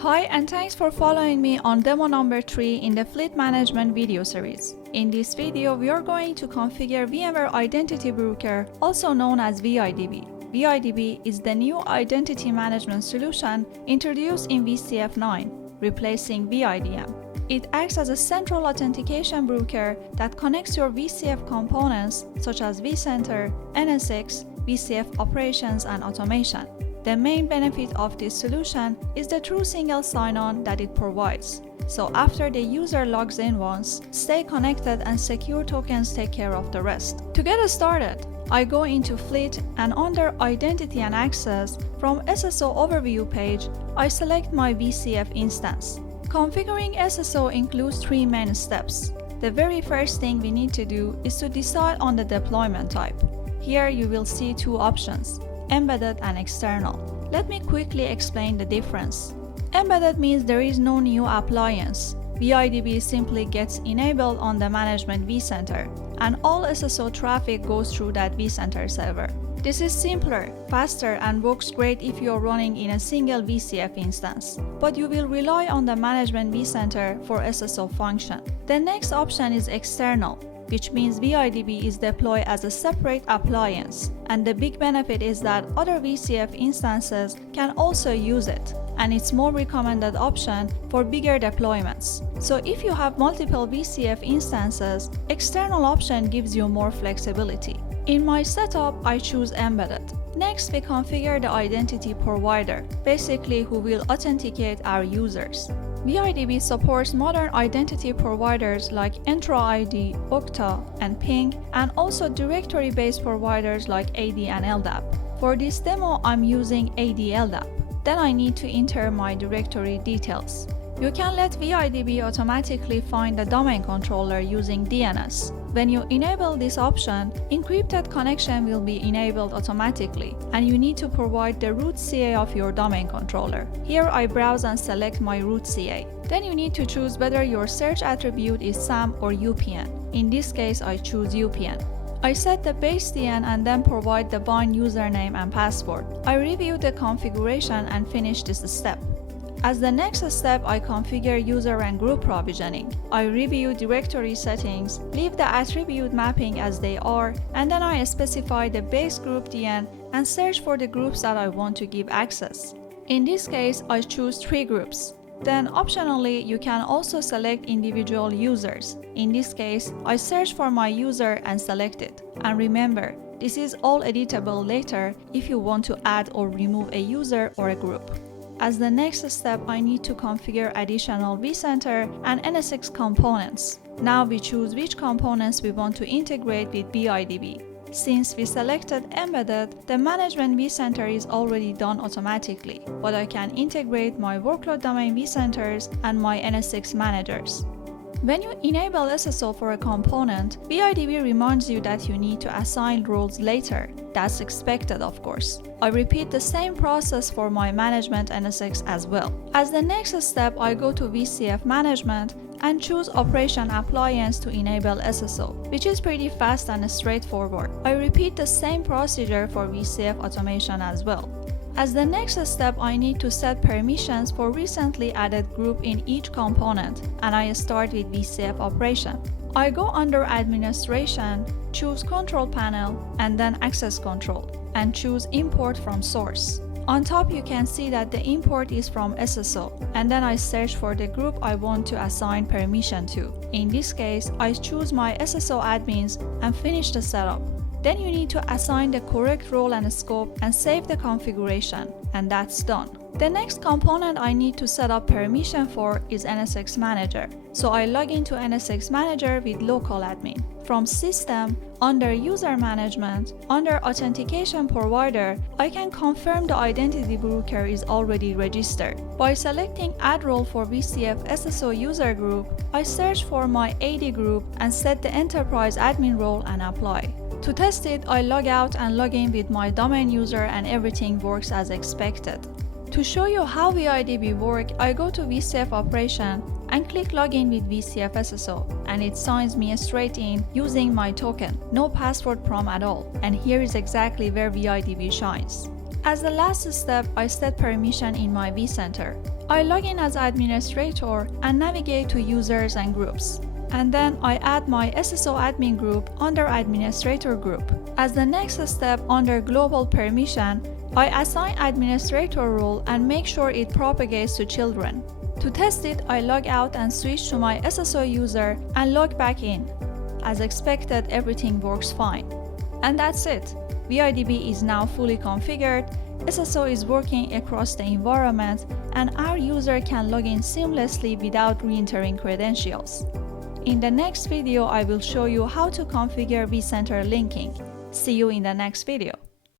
Hi, and thanks for following me on demo number 3 in the Fleet Management video series. In this video, we are going to configure VMware Identity Broker, also known as vIDB. vIDB is the new identity management solution introduced in VCF 9, replacing vIDM. It acts as a central authentication broker that connects your VCF components such as vCenter, NSX, VCF Operations, and Automation. The main benefit of this solution is the true single sign-on that it provides. So after the user logs in once, stay connected and secure tokens take care of the rest. To get us started, I go into Fleet and under Identity and Access, from SSO Overview page, I select my VCF instance. Configuring SSO includes 3 main steps. The very first thing we need to do is to decide on the deployment type. Here you will see 2 options: embedded and external. Let me quickly explain the difference. Embedded means there is no new appliance. vIDB simply gets enabled on the management vCenter, and all SSO traffic goes through that vCenter server. This is simpler, faster, and works great if you are running in a single VCF instance, but you will rely on the management vCenter for SSO function. The next option is external, which means vIDB is deployed as a separate appliance, and the big benefit is that other VCF instances can also use it, and it's more recommended option for bigger deployments. So if you have multiple VCF instances, external option gives you more flexibility. In my setup, I choose embedded. Next, we configure the identity provider, basically who will authenticate our users. vIDB supports modern identity providers like Entra ID, Okta, and Ping, and also directory-based providers like AD and LDAP. For this demo, I'm using AD LDAP. Then I need to enter my directory details. You can let vIDB automatically find the domain controller using DNS. When you enable this option, encrypted connection will be enabled automatically, and you need to provide the root CA of your domain controller. Here I browse and select my root CA. Then you need to choose whether your search attribute is SAM or UPN. In this case, I choose UPN. I set the base DN and then provide the bind username and password. I review the configuration and finish this step. As the next step, I configure user and group provisioning. I review directory settings, leave the attribute mapping as they are, and then I specify the base group DN and search for the groups that I want to give access. In this case, I choose 3 groups. Then optionally, you can also select individual users. In this case, I search for my user and select it. And remember, this is all editable later if you want to add or remove a user or a group. As the next step, I need to configure additional vCenter and NSX components. Now we choose which components we want to integrate with vIDB. Since we selected embedded, the management vCenter is already done automatically, but I can integrate my workload domain vCenters and my NSX managers. When you enable SSO for a component, vIDB reminds you that you need to assign roles later. That's expected, of course. I repeat the same process for my management NSX as well. As the next step, I go to VCF Management and choose Operation Appliance to enable SSO, which is pretty fast and straightforward. I repeat the same procedure for VCF Automation as well. As the next step, I need to set permissions for recently added group in each component, and I start with VCF Operation. I go under Administration, choose Control Panel, and then Access Control, and choose Import from Source. On top, you can see that the import is from SSO, and then I search for the group I want to assign permission to. In this case, I choose my SSO admins and finish the setup. Then you need to assign the correct role and scope and save the configuration, and that's done. The next component I need to set up permission for is NSX Manager. So I log into NSX Manager with local admin. From System, under User Management, under Authentication Provider, I can confirm the Identity Broker is already registered. By selecting Add Role for VCF SSO User Group, I search for my AD group and set the Enterprise Admin role and apply. To test it, I log out and log in with my domain user and everything works as expected. To show you how vIDB works, I go to VCF Operation and click Login with VCF SSO, and it signs me straight in using my token, no password prompt at all. And here is exactly where vIDB shines. As the last step, I set permission in my vCenter. I log in as administrator and navigate to users and groups. And then I add my SSO admin group under administrator group. As the next step, under global permission, I assign administrator role and make sure it propagates to children. To test it, I log out and switch to my SSO user and log back in. As expected, everything works fine. And that's it. vIDB is now fully configured, SSO is working across the environment, and our user can log in seamlessly without re-entering credentials. In the next video, I will show you how to configure vCenter linking. See you in the next video.